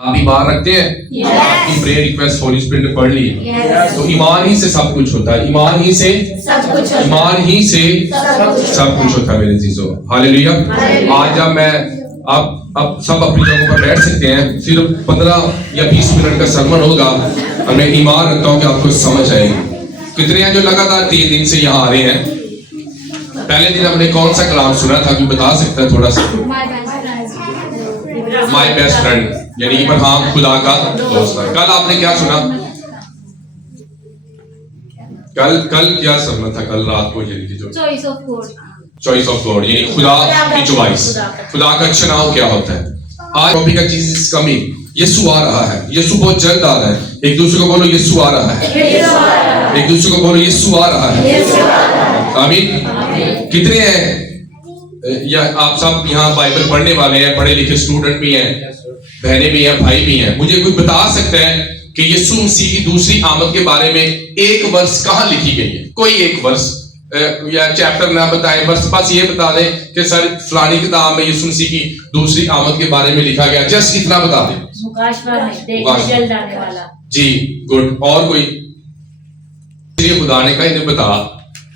आप ईमान रखते हैं? आपकी प्रेयर रिक्वेस्ट होली स्पिरिट ने पढ़ ली है। तो ईमान ही से सब कुछ होता है, ईमान ही से सब कुछ होता है मेरे चीजों। हालेलुया। आज जब मैं अब सब अपनी जगहों पर बैठ सकते हैं, सिर्फ 15 या 20 मिनट का सरमन होगा और मैं ईमान रखता हूँ कि आपको समझ आएगी। कितने हैं जो लगातार 3 दिन से यहाँ आ रहे हैं? पहले दिन हमने कौन सा कलाम सुना था, कोई बता सकता है थोड़ा सा? माय बेस्ट फ्रेंड, यानी इब्राहिम खुदा का दोस्त है। कल आपने क्या सुना? कल क्या सुना था? कल रात को यानी कि जो चॉइस ऑफ गॉड, यानी खुदा की चॉइस, खुदा का चुनाव क्या होता है। आज टॉपिक का जीसस कमिंग, यीशु आ रहा है, यीशु बहुत जल्द आ रहा है। एक दूसरे को बोलो यीशु आ रहा है, एक दूसरे को बोलो यीशु आ रहा है। आमीन। कितने हैं या आप सब यहाँ बाइबल पढ़ने वाले हैं, पढ़े लिखे स्टूडेंट भी हैं, बहनें भी हैं, भाई भी हैं? मुझे कोई बता सकता है कि यीशु मसीह की दूसरी आमद के बारे में एक वर्ष कहाँ लिखी गई है? कोई एक वर्ष या चैप्टर ना बताएं, बस ये बता दें कि सर फलानी किताब में यीशु मसीह की दूसरी आमद के बारे में लिखा गया, जस्ट इतना बता दें। जल्द आने वाला। जी गुड। और कोई? खुदा ने कहा इन्हें बता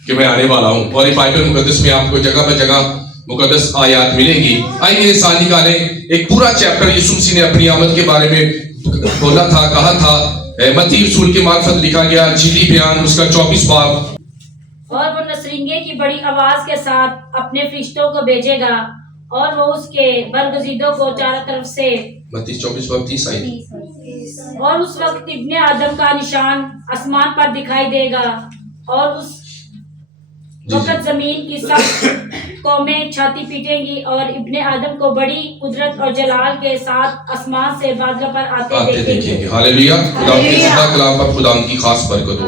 कि मैं आने वाला हूं। और ये बाइबल मुकद्दस में आपको जगह पर जगह मुकद्दस आयात मिलेंगी। आइए साल निकालें, एक पूरा चैप्टर यीशु मसीह ने अपनी आमद के बारे में बोला था, कहा था। मत्ती रसूल के मार्फत लिखा गया जिली बयान उसका 24 बाब। और वो नसरिंगे की बड़ी आवाज के साथ अपने फरिश्तों को भेजेगा और वो उसके बरगजीदों को चारों तरफ से। मत्ती 24 बाब 30 आयत। और उस वक्त इब्ने आदम का निशान आसमान पर दिखाई देगा और उस वक्त जमीन की सब कौमें छाती पीटेंगी और इब्ने आदम को बड़ी कुदरत और जलाल के साथ आसमान से बादलों पर आते देखेंगे। हालेलुया। खुदा के खुदा कलाम पर खुदा की खास बरकत हो।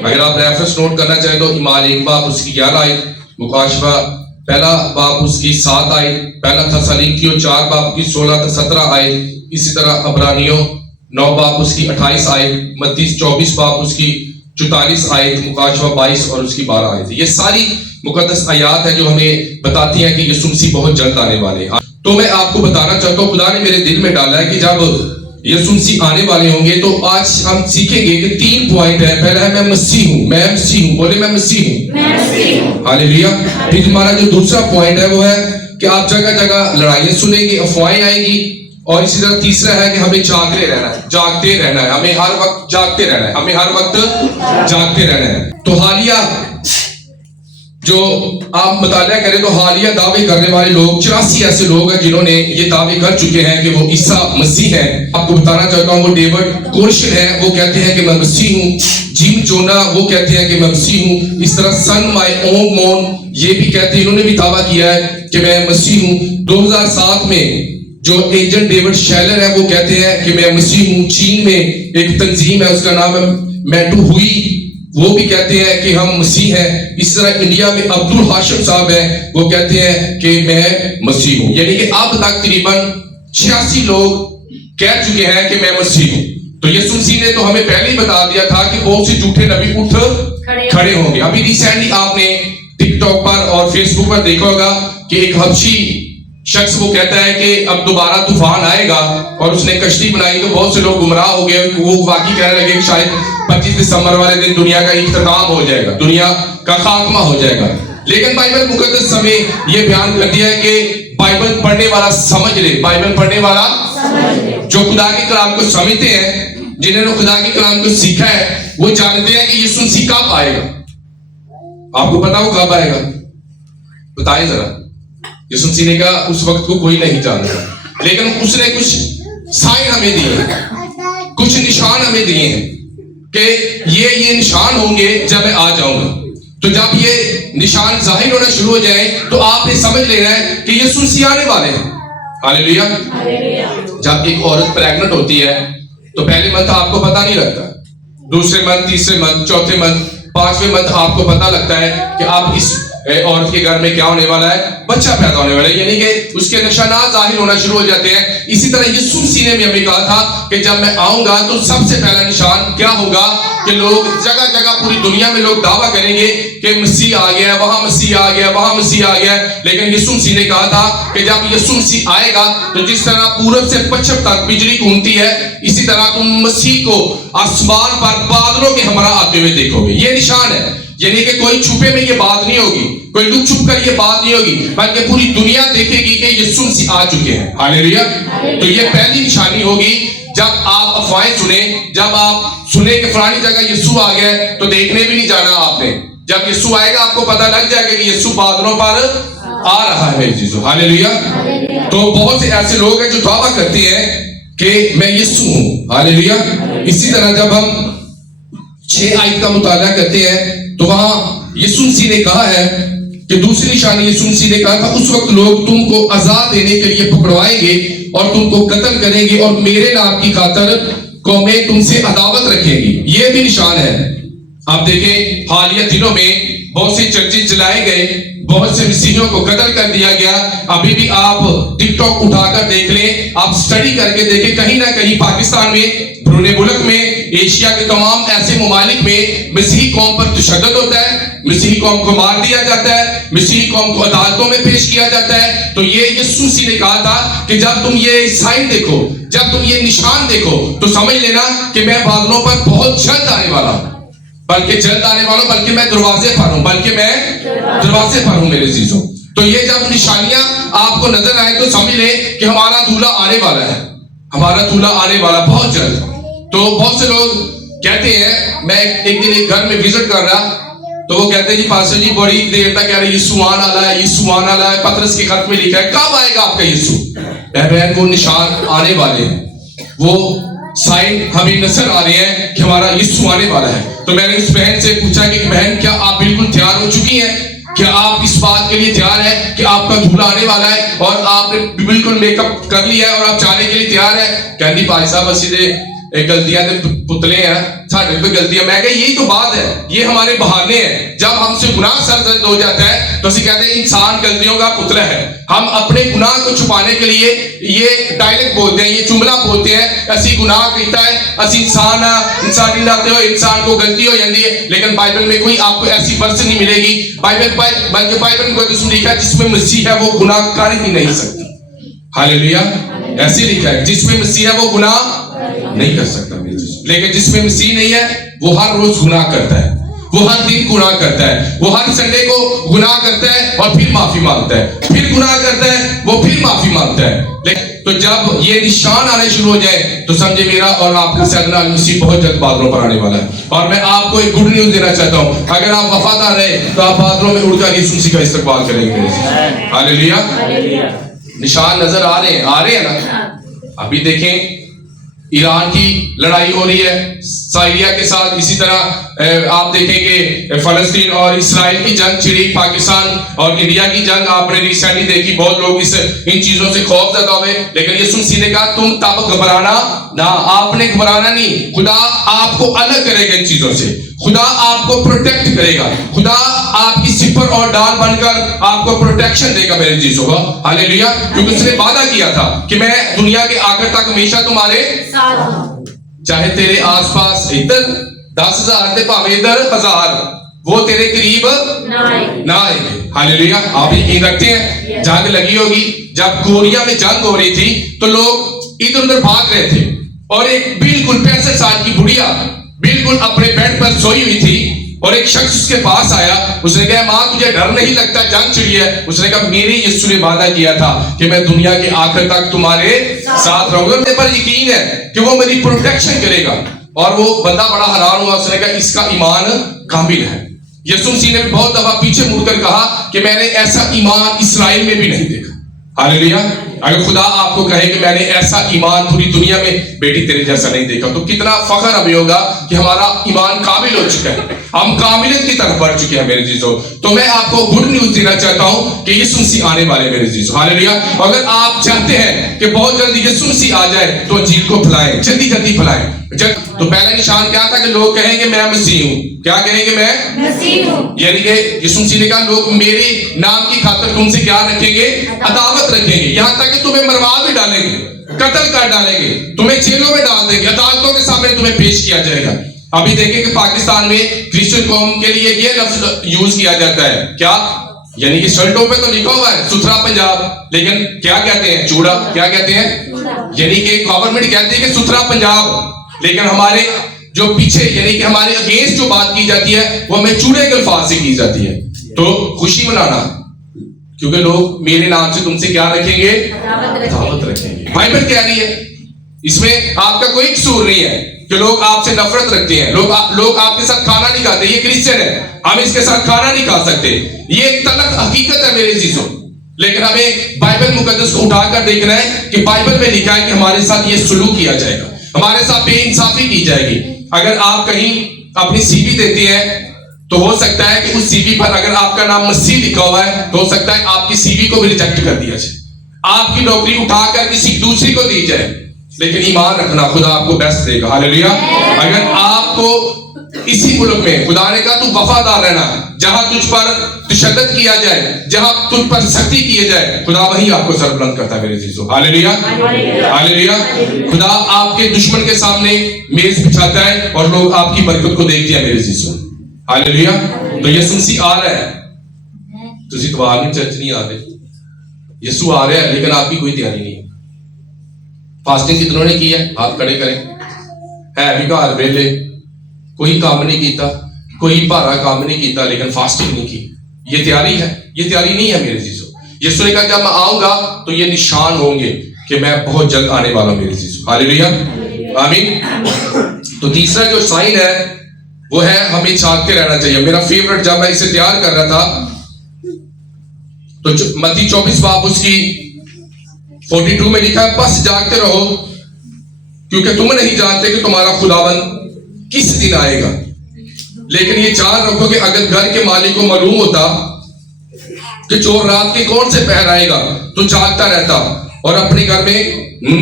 अगर आप रेफरेंस नोट करना चाहें तो ईमान 1 बाब उसकी 11 आयत, मुकाशफा पहला बाब उसकी 7 आयत, पहला थस्सलुनीकियों 4 बाब की 16 से 17 आयत, इसी तरह अब्रानियों 9 बाब उसकी 28 आयत, मत्ती 24 बाब उसकी 44 आयत, मुकाशफा 22 और उसकी 12 आयत। ये सारी मुकद्दस आयात है जो हमें बताती हैं कि यीशु मसीह बहुत जल्द आने वाले हैं। तो मैं आपको बताना चाहता हूँ, खुदा ने मेरे दिल में डाला है कि जब यीशु मसीह आने वाले होंगे तो आज हम सीखेंगे कि 3 पॉइंट है। पहला है मैं मसीह हूँ, मैं मसीह हूँ, बोले मैं मसीह हूँ। हालेलुया। फिर हमारा जो दूसरा पॉइंट है वो है कि आप जगह जगह लड़ाइयाँ सुनेंगे, अफवाहें आएंगी। और इसी तरह तीसरा है कि हमें जागते रहना है, जागते रहना है, हमें हर वक्त जागते रहना है, हमें हर वक्त जागते रहना है। तो हालिया जो आप मुताला करें तो हालिया दावे करने वाले लोग 84 ऐसे लोग हैं जिन्होंने ये दावे कर चुके हैं कि वो ईसा मसीह है। आपको बताना चाहता हूँ वो डेविड कोरेश है, वो कहते हैं कि मैं मसीह हूँ। जिम जोना वो कहते हैं कि मैं मसीह हूँ। इस तरह सन माय ओम मॉन ये भी कहते हैं, इन्होंने भी दावा किया है कि मैं मसीह हूँ। 2007 में जो एजेंट डेविड शैलर है वो कहते हैं कि मैं मसीह हूँ। चीन में एक तंजीम है उसका नाम है मैटू हुई, वो भी कहते हैं कि हम मसीह हैं। इस तरह इंडिया में अब्दुल हाशिम साहब हैं, वो कहते हैं कि मैं मसीह हूँ। यानी कि अब तक तकरीबन 86 लोग कह चुके हैं कि मैं मसीह हूँ। तो यीशु मसीह ने तो हमें पहले ही बता दिया था कि बहुत से झूठे नबी उठ खड़े होंगे। अभी रिसेंटली आपने टिकटॉक पर और फेसबुक पर देखा होगा कि एक हबशी शख्स वो कहता है कि अब दोबारा तूफान आएगा और उसने कश्ती बनाई तो बहुत से लोग गुमराह हो गए। वो वाकई कहने लगे कि शायद 25 दिसंबर वाले दिन दुनिया का इख्तिताम हो जाएगा, दुनिया का खात्मा हो जाएगा। लेकिन बाइबल मुकद्दस हमें ये बयान कर दिया है कि बाइबल पढ़ने वाला समझ ले, बाइबल पढ़ने वाला जो खुदा के कलाम को समझते हैं, जिन्होंने खुदा के कलाम को सीखा है, वो जानते हैं कि यीशु मसीह कब आएगा। आपको पता हो कब आएगा? बताइए जरा। यीशु मसीह ने कहा उस वक्त को कोई नहीं जानता, लेकिन उसने कुछ साइन हमें दिए, कुछ निशान हमें दिए हैं कि ये निशान होंगे जब मैं आ जाऊंगा। तो जब ये निशान जाहिर होना शुरू हो जाए तो आपने समझ लेना है कि यीशु मसीह आने वाले हैं। हालेलुया। जब एक औरत प्रेग्नेंट होती है तो पहले मंथ आपको पता नहीं लगता, दूसरे मंथ, तीसरे मंथ, चौथे मंथ, 5वें मंथ आपको पता लगता है कि आप इस औरत के घर में क्या होने वाला है, बच्चा पैदा होने वाला है। यानी कि उसके निशानात जाहिर होना शुरू हो जाते हैं। इसी तरह यीशु मसीह ने भी हमें कहा था कि जब मैं आऊंगा तो सबसे पहला निशान क्या होगा? कि लोग जगह जगह पूरी दुनिया में लोग दावा करेंगे कि मसीह आ गया, वहां मसीह आ गया, वहां मसीह आ गया, लेकिन यीशु मसीह ने कहा था कि जब यीशु मसीह आएगा तो जिस तरह पूरब से पश्चिम तक बिजली घूमती है, इसी तरह तुम मसीह को आसमान पर बादलों के हमरा आते हुए देखोगे। ये निशान है, यानी कि कोई छुपे में ये बात नहीं होगी, कोई लुक छुप कर ये बात नहीं होगी, बल्कि पूरी दुनिया देखेगी कि यीशु मसीह आ चुके हैं। हालेलुया। तो ये पहली निशानी होगी। जब आप अफवाहें सुने, जब आप सुने कि फलानी जगह यीशु आ गया, तो देखने भी नहीं जाना आपने। जब यीशु आएगा आपको पता लग जाएगा कि यीशु बादलों पर आ रहा है मेरी चीजों। हालेलुया। तो बहुत से ऐसे लोग हैं जो दावा करते हैं कि मैं यीशु हूं। हालेलुया। इसी तरह जब हम 6 आयत का मुताला करते हैं तो वहां यीशु मसीह ने कहा है कि दूसरी निशानी यीशु मसीह ने कहा था, उस वक्त लोग तुमको आजाद देने के लिए पकड़वाएंगे और तुमको कत्ल करेंगे और मेरे नाम की खातिर कौमें तुमसे अदावत रखेंगी। ये भी निशान है। आप देखें हालिया दिनों में बहुत से चर्चेज जलाए गए, बहुत से मसीहियों को कत्ल कर दिया गया। अभी भी आप टिकटॉक उठाकर देख लें, आप स्टडी करके देखें, कहीं ना कहीं पाकिस्तान में, ब्रूने मुल्क में, एशिया के तमाम ऐसे ममालिक में मसीही कौम पर तशद्दुद होता है, मसीही कौम को मार दिया जाता है, मसीही कौम को अदालतों में पेश किया जाता है। तो ये यीशु मसीह ने कहा था कि जब तुम ये साइन देखो, जब तुम ये निशान देखो, तो समझ लेना कि मैं बादलों पर बहुत जल्द आने वाला हूं, बल्कि जल्द आने वाला हूं, बल्कि मैं दरवाजे पर हूं, बल्कि मैं दरवाजे पर हूं मेरे चीजों। तो ये जब निशानियां आपको नजर आए तो समझ ले कि हमारा दूल्हा आने वाला है, हमारा दूल्हा आने वाला बहुत जल्द। तो बहुत से लोग कहते हैं, मैं एक दिन एक घर में विजिट कर रहा, तो वो कहते हैं जी पास्टर जी बड़ी देर तक कह रहे यीशु आने वाला है, यीशु आने वाला है, पतरस के खत में लिखा है, कब आएगा आपका यीशु? बहन वो निशान आने वाले हैं, वो साइन हमें नजर आ रहे हैं कि हमारा यीशु आने वाला है। तो मैंने उस बहन से पूछा कि बहन क्या आप बिल्कुल तैयार हो चुकी हैं? क्या आप इस बात के लिए तैयार है कि आपका दूल्हा आने वाला है और आपने बिल्कुल मेकअप कर लिया है और आप जाने के लिए तैयार है? कहती भाई साहब असी गलतियां पुतले हैं, साढ़े पे गलतियां। मैं कहा यही तो बात है, ये हमारे बहाने हैं। जब हमसे गुनाह सरजद हो जाता है तो ਅਸੀਂ कहते हैं इंसान गलतियों का पुतला है। हम अपने गुनाह को छुपाने के लिए ये डायलॉग बोलते हैं, ये जुमला बोलते हैं, असी गुनाह किया है, असी इंसानी नाते हो, इंसान को गलती हो जाती है। लेकिन बाइबल में कोई आपको ऐसी वर्स नहीं मिलेगी, बल्कि बाइबल में कोई लिखा है जिसमें मसीह है वो गुनाह कर ही नहीं सकती। हालेलुया। ऐसे लिखा है जिसमें मसीह है वो गुनाह नहीं कर सकता, लेकिन जिसमें मसीह नहीं है वो हर रोज गुनाह करता है, वो हर दिन गुनाह करता है, वो हर संडे को गुनाह करता है और फिर माफी मांगता है, फिर गुनाह करता है, वो फिर माफी मांगता है। लेकिन तो जब ये निशान आने शुरू हो जाए तो समझे मेरा और आपका सैयदना मसीह बहुत जल्द बादलों पर आने वाला है। और मैं आपको एक गुड न्यूज देना चाहता हूँ, अगर आप वफादार रहे तो आप बादलों में उड़कर यीशु मसीह का इस्तकबाल करेंगे मेरे से। हालेलुया। निशान नजर आ रहे हैं ना। अभी देखें ईरान की लड़ाई हो रही है सीरिया के साथ, इसी तरह आप देखेंगे फलस्तीन और इस्राइल की जंग छिड़ी, पाकिस्तान और इंडिया की जंग आपने रिसेंटली देखी। बहुत लोग इन चीजों से खौफजदा हुए, लेकिन यीशु मसीह ने कहा तुम तब घबराना ना, आपने घबराना नहीं। खुदा आपको अलग करेगा इन चीजों से, खुदा आपको प्रोटेक्ट करेगा, खुदा आपकी सिपर और डाल बनकर आपको प्रोटेक्शन देगा मेरे चीजों को। हालेलुया। क्योंकि उसने वादा किया था कि मैं दुनिया के आखिर तक हमेशा तुम्हारे साथ, चाहे तेरे आसपास इधर 10,000 थे भावे इधर 1000, वो तेरे करीब ना आएंगे। हालेलुया। आप यकीन रखते हैं जंग लगी होगी, जब कोरिया में जंग हो रही थी तो लोग इधर उधर भाग रहे थे और एक बिल्कुल 65 साल की बुढ़िया बिल्कुल अपने बेड पर सोई हुई थी और एक शख्स उसके पास आया, उसने कहा माँ तुझे डर नहीं लगता, जंग छिड़ी है? उसने कहा मेरे यीशु ने वादा किया था कि मैं दुनिया के आखिर तक तुम्हारे साथ रहूंगा, मेरे पर यकीन है कि वो मेरी प्रोटेक्शन करेगा। और वो बंदा बड़ा हैरान हुआ, उसने कहा इसका ईमान कामिल है। यीशु मसीह ने बहुत दफा पीछे मुड़कर कहा कि मैंने ऐसा ईमान इस्राइल में भी नहीं देखा। हालेलुया। अगर खुदा आपको कहे कि मैंने ऐसा ईमान पूरी दुनिया में बेटी तेरे जैसा नहीं देखा, तो कितना फख्र हमें होगा कि हमारा ईमान काबिल हो चुका है, हम काबिलियत की तरफ बढ़ चुके हैं मेरे चीजों। तो मैं आपको गुड न्यूज देना चाहता हूं कि यीशु मसीह आने वाले मेरे चीजों। हालेलुया। अगर आप चाहते हैं कि बहुत जल्दी यीशु मसीह आ जाए तो अंजील को फैलाएं, जल्दी जल्दी फैलाएं। तो पहला निशान क्या था कि लोग कहेंगे मैं मसीह हूं। क्या कहेंगे? मैं मसीह हूं। यानी कि यीशु मसीह ने कहा लोग मेरे नाम की खातिर तुमसे क्या रखेंगे? अदावत रखेंगे, यहां तक कि तुम्हें मरवा भी डालेंगे, कत्ल कर डालेंगे, तुम्हें जेलों में डाल देंगे, अदालतों के सामने तुम्हें पेश किया जाएगा। अभी देखें कि पाकिस्तान में क्रिश्चियन कौम के लिए ये लफ्ज यूज किया जाता है, क्या? यानी कि शर्टों पे तो लिखा हुआ है सुथरा पंजाब, लेकिन क्या कहते हैं? चूड़ा। क्या कहते हैं? यानी कि गवर्नमेंट कहती है कि सुथरा पंजाब, लेकिन हमारे जो पीछे यानी कि हमारे अगेंस्ट जो बात की जाती है वो हमें चूड़े के अल्फाज से की जाती है। तो खुशी मनाना, क्योंकि लोग मेरे नाम से तुमसे क्या रखेंगे? दावत रखेंगे। बाइबल कह रही है, इसमें आपका कोई कसूर नहीं है कि लोग आपसे नफरत रखते हैं, लोग आपके साथ खाना नहीं खाते। ये क्रिश्चियन है, हम इसके साथ खाना नहीं खा सकते, ये एक तलख हकीकत है मेरे अजीजों। लेकिन हमें बाइबल मुकद्दस को उठाकर देखना है कि बाइबल में लिखा है कि हमारे साथ ये सुलूक किया जाएगा, हमारे साथ बेइंसाफी की जाएगी। अगर आप कहीं अपनी सीवी देते हैं तो हो सकता है कि उस सीवी पर अगर आपका नाम मसीह लिखा हुआ है तो हो सकता है आपकी सीवी को भी रिजेक्ट कर दिया जाए, आपकी नौकरी उठाकर किसी दूसरी को दी जाए। लेकिन ईमान रखना, खुदा आपको बेस्ट देगा। हालेलुया। अगर आपको इसी मुल्क में खुदा ने कहा तू वफादार रहना, जहां तुझ पर तशद्दुद किया जाए, जहां तुझ पर सख्ती की जाए, खुदा वहीं आपको सरबुलंद करता है मेरे अजीजों। Hallelujah, hallelujah. खुदा आपके दुश्मन के सामने मेज बिछाता है और लोग आपकी बरकत को देखते हैं मेरे अजीजों। हालेलुया। तो यीशु मसीह आ रहा है, तुझे इतवार में चर्च नहीं आते, यीशु आ रहा है, लेकिन आपकी कोई तैयारी नहीं है। फास्टिंग कितनों ने की है? हाथ खड़े करें। है भी घर वेले, कोई काम नहीं किया, कोई भारा काम नहीं किया, लेकिन फास्टिंग नहीं की। ये तैयारी है? ये तैयारी नहीं है मेरे जीजो। यीशु ने कहा जब मैं आऊंगा तो ये निशान होंगे कि मैं बहुत जल्द आने वाला हूं मेरे जीजो। हालेलुया, आमीन। तो तीसरा जो साइन है वो है हमें जागते रहना चाहिए। मेरा फेवरेट, जब मैं इसे तैयार कर रहा था तो मत्ती 24 बाब उसकी 42 में लिखा है, बस जागते रहो क्योंकि तुम नहीं जानते कि तुम्हारा खुदावन किस दिन आएगा। लेकिन ये जान रखो कि अगर घर के मालिक को मालूम होता कि चोर रात के कौन से पहर आएगा तो जागता रहता और अपने घर में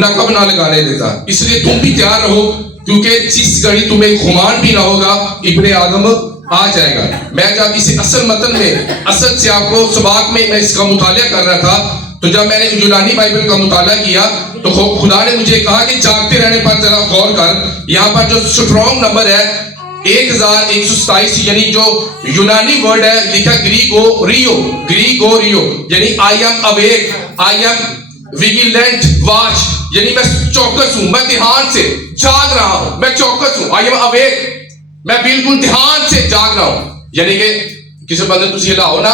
नकब ना लगाने देता। इसलिए तुम भी तैयार रहो, क्योंकि जिस घड़ी तुम्हें खुमान भी ना होगा इब्ने आदम आ जाएगा। मैं जब इसे असल मतन में असल से आपको सबाक में मैं इसका मुताला कर रहा था, तो जब मैंने यूनानी बाइबल का मुताला किया तो खुदा ने मुझे कहा कि जागते रहने पर जरा गौर कर। यहाँ पर जो स्ट्रॉन्ग नंबर है 1127, यानी जो यूनानी वर्ड है लिखा ग्रीगो रियो, यानी I am awake, I am vigilant watch, यानी मैं चौकस हूं, मैं ध्यान से जाग रहा हूं, मैं चौकस हूं। आई एम अवेक, मैं बिल्कुल ध्यान से जाग रहा हूं। यानी कि किसी बंदे तुम हिलाओ ना,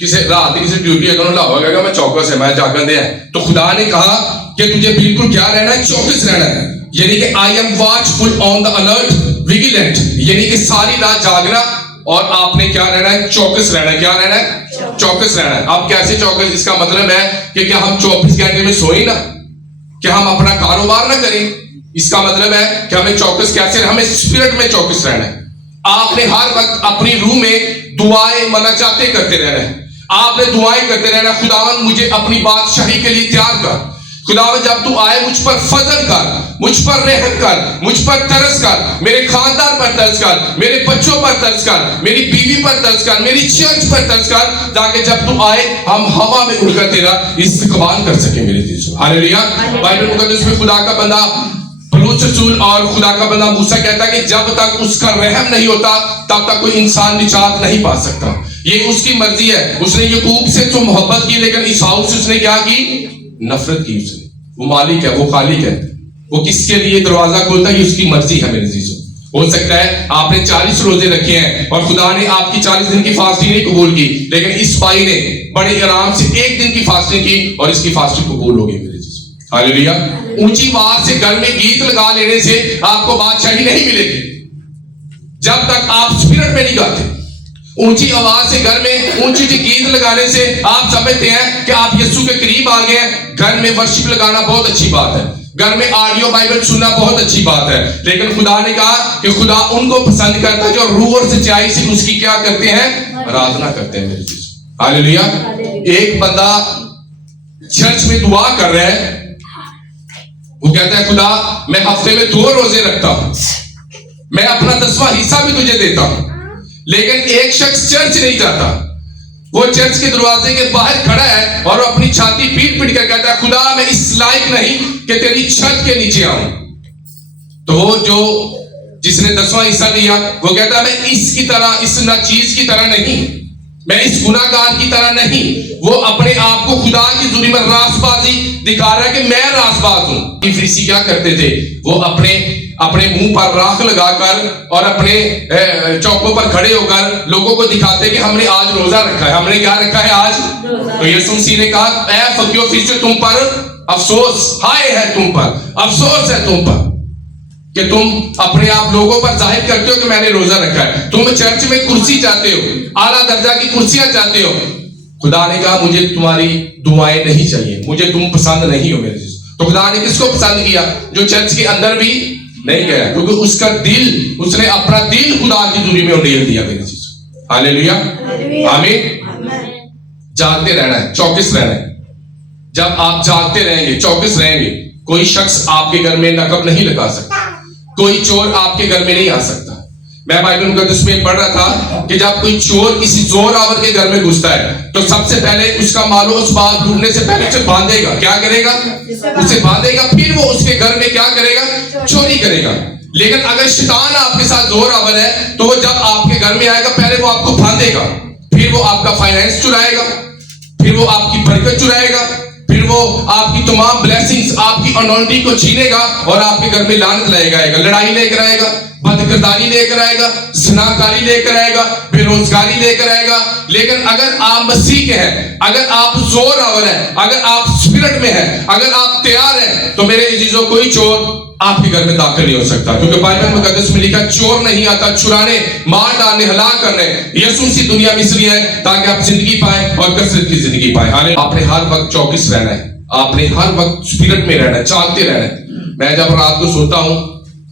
किसी रात किसी ड्यूटी अगर लाओगे मैं चौकस है, मैं जागन दे। तो खुदा ने कहा कि तुझे बिल्कुल क्या रहना है? चौकस रहना है। यानी कि I am watchful on the alert vigilant, यानी कि सारी रात जागना और आपने क्या रहना है? चौकस रहना है। क्या रहना है? चौकस रहना है। अब कैसे चौकस? इसका मतलब है कि क्या हम 24 घंटे में सोए ना, क्या हम अपना कारोबार ना करें? इसका मतलब है कि हमें चौकस कैसे रहना? हमें स्पिरिट में चौकस रहना है। आपने हर वक्त अपनी रूह में दुआएं मनाजाते करते रहना है, आपने दुआएं करते रहना, खुदावन मुझे अपनी बादशाही के लिए तैयार कर। खुदावन जब तू आए मुझ पर फजल कर, मुझ पर रहम कर, मुझ पर तरस कर, मेरे खानदान पर तरस कर, मेरे बच्चों पर तरस कर, मेरी बीवी पर तरस कर, मेरी चर्च पर तरस कर, ताकि जब तू आए हम हवा में उड़कर तेरा इस्तेमाल कर सके मेरे जीसू। हालेलुया। बाइबल मुकद्दस में खुदा का बंदा पौलुस रसूल और खुदा का बंदा मूसा कहता है कि जब तक उसका रहम नहीं होता तब तक कोई इंसान निजात नहीं पा सकता। ये उसकी मर्जी है। उसने याकूब से तो मोहब्बत की, लेकिन ईसाऊ से उसने क्या की? नफरत की। उसने, वो मालिक है, वो खालिक है, वो किसके लिए दरवाजा खोलता है ये उसकी मर्जी है मेरे जीजो। हो सकता है आपने 40 रोजे रखे हैं और खुदा ने आपकी 40 दिन की फास्टिंग नहीं कबूल की, लेकिन इस भाई ने बड़े आराम से 1 दिन की फास्टिंग की और इसकी फास्टिंग कबूल होगी मेरे जीजो। हालेलुया। ऊंची आवाज से घर में गीत लगा लेने से आपको बादशाही नहीं मिलेगी जब तक आप स्पिरिट में नहीं गाते। ऊंची आवाज से घर में ऊंची गीत लगाने से आप समझते हैं कि आप यीशु के करीब आ गए हैं। घर में वर्शिप लगाना बहुत अच्छी बात है, घर में ऑडियो बाइबल सुनना बहुत अच्छी बात है, लेकिन खुदा ने कहा कि खुदा उनको पसंद करता है जो रूह और सच्चाई से उसकी क्या करते हैं? आराधना करते हैं मेरे जीसू। हालेलुया। एक बंदा चर्च में दुआ कर रहा है, वो कहता है खुदा मैं हफ्ते में 2 रोजे रखता हूं, मैं अपना 10वां हिस्सा भी तुझे देता हूं, लेकिन एक शख्स चर्च नहीं जाता। वो चर्च के दरवाजे के बाहर खड़ा है और अपनी छाती पीट पीट कर कहता है खुदा मैं इस लायक नहीं कि तेरी छत के नीचे आऊं। तो वो जो जिसने 10वां हिस्सा दिया, वो कहता है मैं इसकी तरह, इस नाचीज की तरह नहीं, मैं इस गुनाहगार की तरह नहीं। वो अपने आप को खुदा की जुर्म में रासबाजी दिखा रहा है कि मैं रासबाज हूं। फरीसी क्या करते थे, वो अपने मुंह पर राख लगाकर और अपने चौकों पर खड़े होकर लोगों को दिखाते कि हमने आज रोजा रखा है। हमने क्या रखा है आज? तो यीशु मसीह ने कहा, ऐ फकीरों फरीसियों, तुम पर अफसोस, हाय है तुम पर, अफसोस है तुम पर कि तुम अपने आप लोगों पर जाहिर करते हो कि मैंने रोजा रखा है। तुम चर्च में कुर्सी चाहते हो, आला दर्जा की कुर्सियां चाहते हो। खुदा ने कहा मुझे तुम्हारी दुआएं नहीं चाहिए, मुझे तुम पसंद नहीं हो मेरे चीज। तो खुदा ने किसको पसंद किया? जो चर्च के अंदर भी नहीं गया, क्योंकि उसका दिल, उसने अपना दिल खुदा की दूरी में उड़ेल दिया मेरी चीज। हालेलुया, आमीन। जागते रहना है, चौकस रहना है। जब आप जागते रहेंगे, चौकस रहेंगे, कोई शख्स आपके घर में नकब नहीं लगा सकता, कोई चोर आपके घर में नहीं आ सकता। मैं बाइबल मुकद्दस में पढ़ रहा था कि जब कोई चोर किसी जोरावर के घर में घुसता है तो सबसे पहले उसका मालो उस बात ढूंढने से पहले उसे बांधेगा। क्या करेगा? उसे बांधेगा, फिर वो उसके घर में क्या करेगा? चोरी करेगा। लेकिन अगर शैतान आपके साथ जोरावर है तो वो जब आपके घर में आएगा पहले वो आपको बांधेगा, फिर वो आपका फाइनेंस चुराएगा, फिर वो आपकी बरकत चुराएगा, फिर वो आपकी तमाम ब्लेसिंग्स, आपकी अनॉइंटिंग को छीनेगा और आपके घर में लानत लाएगा, लड़ाई लेकर आएगा, बदकिरदारी लेकर आएगा, ज़िनाकारी लेकर आएगा, बेरोजगारी लेकर आएगा। लेकिन अगर आप मसीह के हैं, अगर आप जोरावर हैं, अगर आप स्पिरिट में हैं, अगर आप तैयार हैं, तो मेरे अजीजों कोई चोर आपके घर में दाखिल नहीं हो सकता। क्योंकि बाइबल मुकद्दस में लिखा चोर नहीं आता चुराने, मार डालने, हलाक करने। यीशु मसीह दुनिया में इसलिए है ताकि आप जिंदगी पाएं और कसरत की जिंदगी पाएं। आपने हर वक्त चौकस रहना है, आपने हर वक्त स्पिरिट में रहना है, जागते रहना है। मैं जब रात को सोता हूं,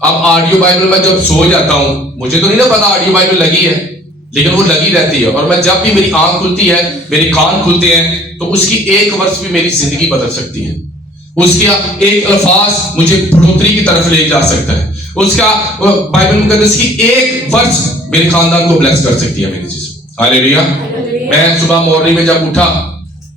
अब ऑडियो बाइबल में जब सो जाता हूं, मुझे तो नहीं ना पता ऑडियो बाइबल लगी है, लेकिन वो लगी रहती है। और मैं जब भी मेरी आंख खुलती है, मेरे कान खुलते हैं, तो उसकी एक वर्ष भी मेरी जिंदगी बदल सकती है। उसका एक अल्फाज मुझे बढ़ोतरी की तरफ ले जा सकता है। उसका बाइबल मुकद्दस की एक वर्ष मेरे खानदान को ब्लेस कर सकती है मेरी चीज। हालेलुया। मैं सुबह मॉर्निंग में जब उठा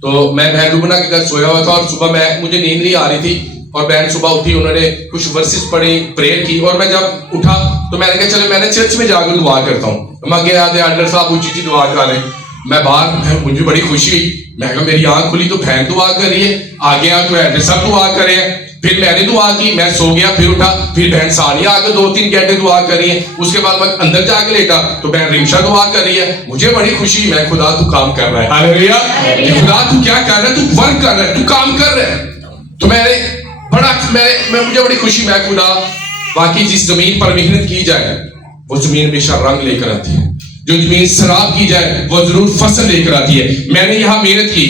तो मैं बहन रुबना के घर सोया हुआ था और सुबह मुझे नींद नहीं आ रही थी और बहन सुबह उठी, उन्होंने कुछ वर्सेस पढ़ी, प्रेयर की। और मैं जब उठा तो मैंने कहा चलो मैंने चर्च में जाकर दुआ करता हूँ। मैं गया आल्डर साहब ऊंची दुआ करा रहे, मैं बाहर, मुझे बड़ी खुशी हुई। मैं कहा मेरी आंख खुली तो बहन दुआ कर रही है, आगे आ तो एल्डर साहब दुआ कर रहे हैं। फिर मैंने दुआ की, मैं सो गया, फिर उठा, फिर बहन सानिया आके 2-3 घंटे दुआ कर रही है। उसके बाद मैं अंदर जाके लेटा तो बहन रिमशा दुआ कर रही है। मुझे बड़ी खुशी, मैं खुदा तू काम कर रहा है। हालेलुया। खुदा तू क्या कर रहा है? तू वर्क कर रहा है, तू काम कर रहा है। तो मुझे बड़ी खुशी, मैं खुदा बाकी जिस जमीन पर मेहनत की जाए वो जमीन हमेशा रंग लेकर आती है, जो जमीन शराब की जाए वो जरूर फसल लेकर आती है। मैंने यहाँ मेहनत की,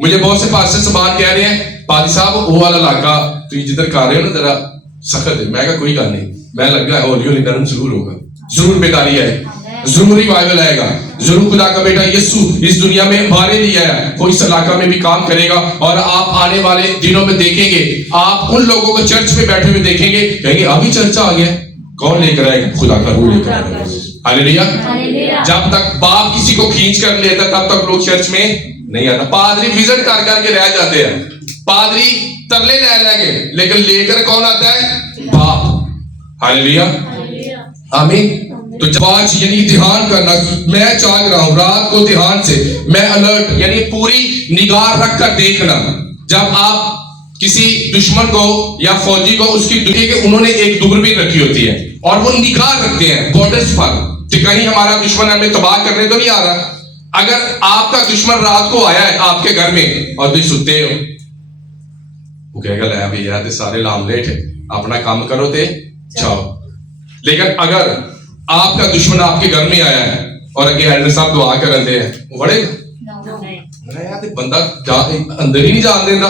मुझे बहुत से पास से समान कह रहे हैं पादी साहब वो वाला इलाका तुम जिधर कर रहे हो ना जरा सख्त है। मैं कहा कोई गल नहीं, मैं लगा हौली हौली नरम जरूर होगा, जरूर बेदारी आएगी, जरूर रिवाइवल आएगा, जरूर खुदा का बेटा यीशु इस दुनिया में हमारे लिए आया, वो इस इलाका में भी काम करेगा। और आप आने वाले दिनों में देखेंगे, आप उन लोगों को चर्च में बैठे हुए देखेंगे, कहेंगे अभी चर्चा आ गया, कौन लेकर आएगा? खुदा का रूह लेकर आएगा। हालेलुया। जब तक बाप किसी को खींच कर लेता तब तक लोग चर्च में नहीं आता। पादरी विजिट कर करके रह जाते हैं, पादरी तरले ले के, लेकिन लेकर कौन आता है? बाप। हालेलुया, आमीन। तो आज यानी ध्यान करना, मैं जाग रहा हूं रात को ध्यान से, मैं अलर्ट यानी पूरी निगाह रखकर देखना। जब आप किसी दुश्मन को या फौजी को उसकी दुनिया के उन्होंने एक दूरबीन रखी होती है और वो निगाह रखते हैं बॉर्डर्स पर कि कहीं हमारा दुश्मन हमें तबाह करने तो नहीं आ रहा। अगर आपका दुश्मन रात को आया है आपके घर में और तुम सुते हो, वो कहेगा ले भैया ते सारे लाम लेट है, अपना काम करो ते जाओ। लेकिन अगर आपका दुश्मन आपके घर में आया है और अगे एल्डर साहब दुआ कर रहे हैं, वो बड़ेगा ते बंदा अंदर ही नहीं जान देता।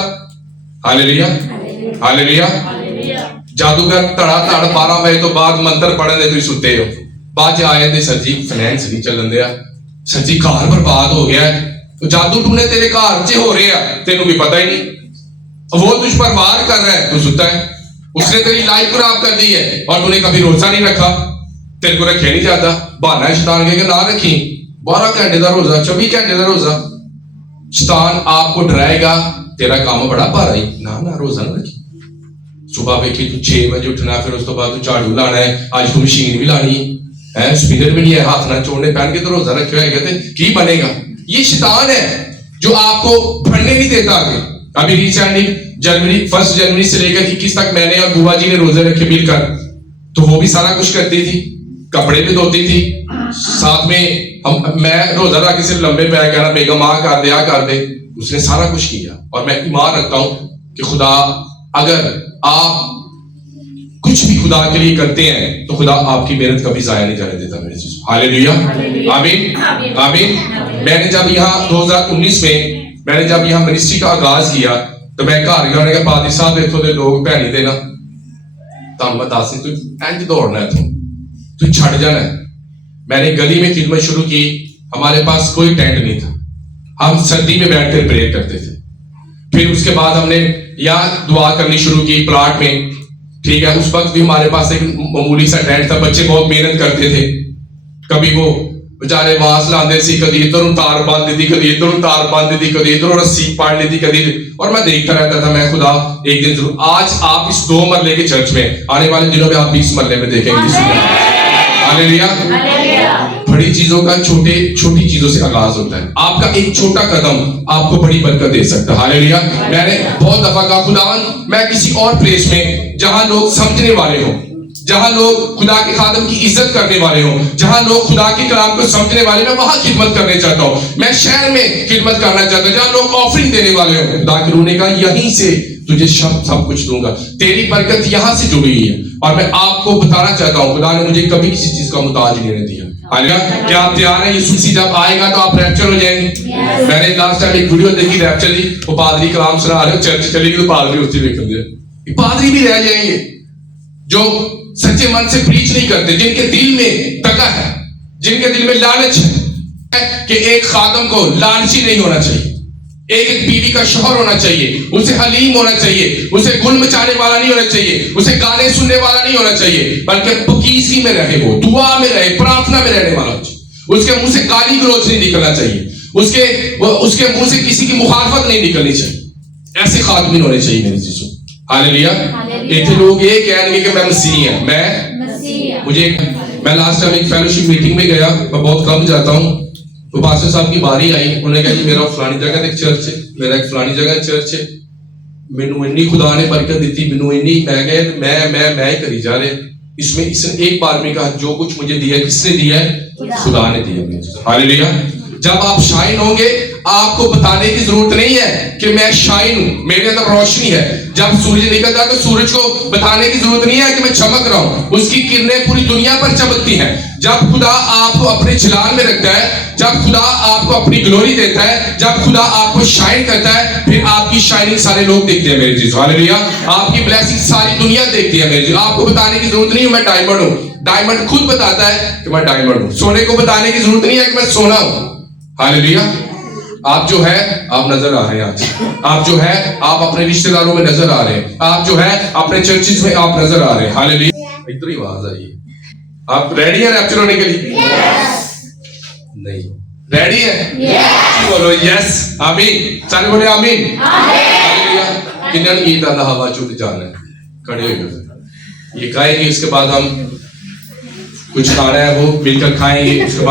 Hallelujah, hallelujah. जादूगर धड़ा 12 बजे तो बाद मंत्र पढ़न दे तुम सुते हो, बाद आए थे सर जी फाइनेंस नहीं चलन दिया, सर जी घर बर्बाद हो गया है। तो जादू टूने तेरे घर च हो रहे हैं, तेनू भी पता ही नहीं। वो तुझ पर वार कर रहा है, तू सुता है। उसने तेरी लाइफ खराब कर दी है और तूने कभी रोजा नहीं रखा, तेरे को रखे नहीं जाता। बहाना शैतान कहेगा ना रखी, 12 घंटे का रोजा, 24 घंटे का रोजा। शैतान आपको डराएगा, तेरा काम बड़ा भारी, ना रोजा ना रखी, सुबह वेखी तू 6 बजे उठना, फिर उस तो बाद तू झाड़ू लाना है, आज तू मशीन भी लानी है, स्पिनर भी नहीं है, हाथ ना छोड़ने पहन के तो रोजा रखे होएगा तो की बनेगा। ये शैतान है जो आपको बढ़ने नहीं देता आगे। अभी रिसेंटली 1 जनवरी से लेकर 21 तक मैंने और बुआ जी ने रोजे रखे मिलकर, तो वो भी सारा कुछ करती थी, कपड़े भी धोती थी, साथ में मैं रोजा रख के सिर्फ लंबे पैर कहना बेगम आ कर दे, आ कर दे, उसने सारा कुछ किया। और मैं ईमान रखता हूं कि खुदा, अगर आप कुछ भी खुदा के लिए करते हैं तो खुदा आपकी मेहनत कभी जाया नहीं जाने देता मेरे चीज। हालेलुया, आमीन आमीन। मैंने जब यहाँ 2019 में मैंने जब यहाँ मिनिस्ट्री का आगाज किया तो मैं घर गया के पादी साहब इतों के लोग भैनी देना तुम बता सी तू इंज दौड़ना है, तू छड़ जाना है। मैंने गली में खिदमत शुरू की, हमारे पास कोई टेंट नहीं था, हम सर्दी में बैठकर प्रेयर करते थे। फिर उसके बाद हमने यहाँ दुआ करनी शुरू की प्लाट में, ठीक है। उस वक्त भी हमारे पास एक मामूली सा टेंट था, बच्चे बहुत मेहनत करते थे, कभी वो बेचारे वास लाते सी, कभी इधर तार बांध दी, कभी इधर तार बांध दी, कभी इधर रस्सी पाड़ ली, कभी, और मैं देखता रहता था। मैं खुदा एक दिन जरूर, आज आप इस 2 मरले के चर्च में आने वाले दिनों में आप 20 मरले में देखेंगे। हालेलुया। बड़ी चीजों का छोटी चीजों से आगाज होता है। आपका एक छोटा कदम आपको बड़ी बरकत दे सकता है। हालेलुया। मैंने बहुत दफा कहा खुदावन मैं किसी और प्लेस में जहां लोग समझने वाले हो, जहां लोग खुदा के खादम की इज्जत करने वाले हो, जहां लोग खुदा के कलाम को समझने वाले, मैं वहां खिदमत करने चाहता हूं। मैं शहर में खिदमत करना चाहता हूं जहां लोग ऑफरिंग देने वाले हो। खुदा के रूह ने कहा यहीं से तुझे सब कुछ दूंगा, तेरी बरकत यहां से जुड़ी हुई है। और मैं आपको बताना चाहता हूं खुदा ने मुझे कभी किसी चीज का मुताज नहीं रहने दिया। हालेलुया। क्या आप तैयार हैं? यीशु मसीह जब आएगा तो आप रैप्चर हो जाएंगे। मैंने लास्ट टाइम एक वीडियो देखी रैप्चर की, वो पादरी कलाम सुना रहे हो, चर्च चलेगी तो पादरी उससे देख दिया, पादरी भी रह जाएंगे जो सच्चे मन से प्रीच नहीं करते, जिनके दिल में तका है, जिनके दिल में लालच है कि एक खादम को लालची नहीं होना चाहिए, एक बीवी का शौहर होना चाहिए, उसे हलीम होना चाहिए, उसे गुल मचाने वाला नहीं होना चाहिए, उसे गाने सुनने वाला नहीं होना चाहिए, बल्कि पकीज़गी में रहे, वो दुआ में रहे, प्रार्थना में रहने वाला चाहिए। उसके मुंह से गाली गलौज नहीं निकलना चाहिए, उसके मुंह से किसी की मुखालफत नहीं निकलनी चाहिए। ऐसे खादमीन होने चाहिए मेरे जीसू। हालेलुया। इतने लोग ये कहेंगे कि मैं मसीह है, मैं लास्ट टाइम एक फेलोशिप मीटिंग में गया, मैं बहुत कम जाता हूँ, तो पास्टर साहब की बारी आई, उन्होंने कहा जी मेरा फलानी जगह एक चर्च है, मेरा एक फलानी जगह चर्च है, मैनू इन्नी खुदा ने बरकत दी, मैनू इन्नी, मैं करी जा रहे, इसमें इसने एक बार में कहा जो कुछ मुझे दिया किसने दिया है? खुदा ने दिया। हालेलुया। जब आप शाइन होंगे आपको बताने की जरूरत नहीं है कि मैं शाइन हूं, मेरे अंदर रोशनी है। जब सूरज निकलता है तो सूरज को बताने की जरूरत नहीं है कि मैं चमक रहा हूं, उसकी किरणें पूरी दुनिया पर चमकती हैं। जब खुदा आपको अपने जलाल में रखता है, जब खुदा आपको अपनी ग्लोरी देता है, जब खुदा आपको शाइन करता है, फिर आपकी शाइनिंग सारे लोग देखते हैं मेरे जी। हालेलुया। आपकी ब्लेसिंग सारी दुनिया देखती है मेरे जी। आपको बताने की जरूरत नहीं है मैं डायमंड हूं, डायमंड खुद बताता है कि मैं डायमंड हूं। सोने को बताने की जरूरत नहीं है कि मैं सोना हूं। हालेलुया। आप जो है आप नजर आ रहे हैं, आज आप जो है आप अपने रिश्तेदारों में नजर आ रहे हैं, आप जो है अपने चर्चिस में आप नजर आ रहे हैं। हालेलुया। इधर ही आवाज आई, आप रेडी हैं रैप्चर होने के लिए? नहीं रेडी है? बोलो यस। आमीन। सारे बोले आमीन। हालेलुया। किन्नर ईद अल्लाह हवा चुप जाना है, खड़े हो ये खाएंगे, इसके बाद हम कुछ खाना है वो मिलकर खाएंगे, उसके बाद